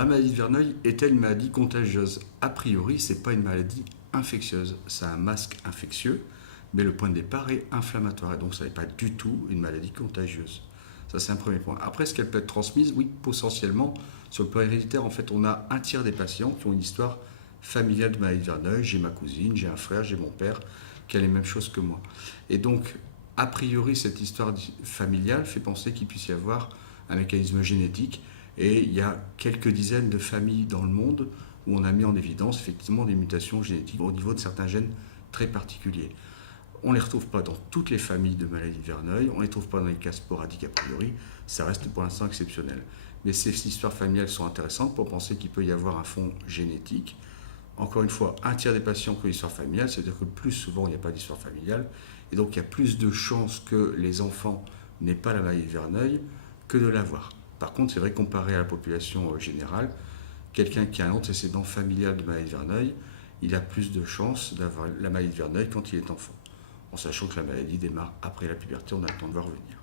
la maladie de Verneuil est-elle une maladie contagieuse? A priori, ce n'est pas une maladie infectieuse. Ça a un masque infectieux, mais le point de départ est inflammatoire. Et donc, ça n'est pas du tout une maladie contagieuse. Ça, c'est un premier point. Après, est-ce qu'elle peut être transmise? Oui, potentiellement. Sur le plan héréditaire, en fait, on a un tiers des patients qui ont une histoire familiale de maladie de Verneuil. J'ai ma cousine, j'ai un frère, j'ai mon père qui a les mêmes choses que moi. Et donc, a priori, cette histoire familiale fait penser qu'il puisse y avoir un mécanisme génétique. Et il y a quelques dizaines de familles dans le monde où on a mis en évidence effectivement des mutations génétiques au niveau de certains gènes très particuliers. On ne les retrouve pas dans toutes les familles de maladies de Verneuil, on ne les trouve pas dans les cas sporadiques a priori, ça reste pour l'instant exceptionnel. Mais ces histoires familiales sont intéressantes pour penser qu'il peut y avoir un fond génétique. Encore une fois, un tiers des patients qui ont une histoire familiale, c'est-à-dire que plus souvent il n'y a pas d'histoire familiale, et donc il y a plus de chances que les enfants n'aient pas la maladie de Verneuil que de l'avoir. Par contre, c'est vrai, comparé à la population générale, quelqu'un qui a un antécédent familial de maladie de Verneuil, il a plus de chances d'avoir la maladie de Verneuil quand il est enfant, en sachant que la maladie démarre après la puberté, on a le temps de voir venir.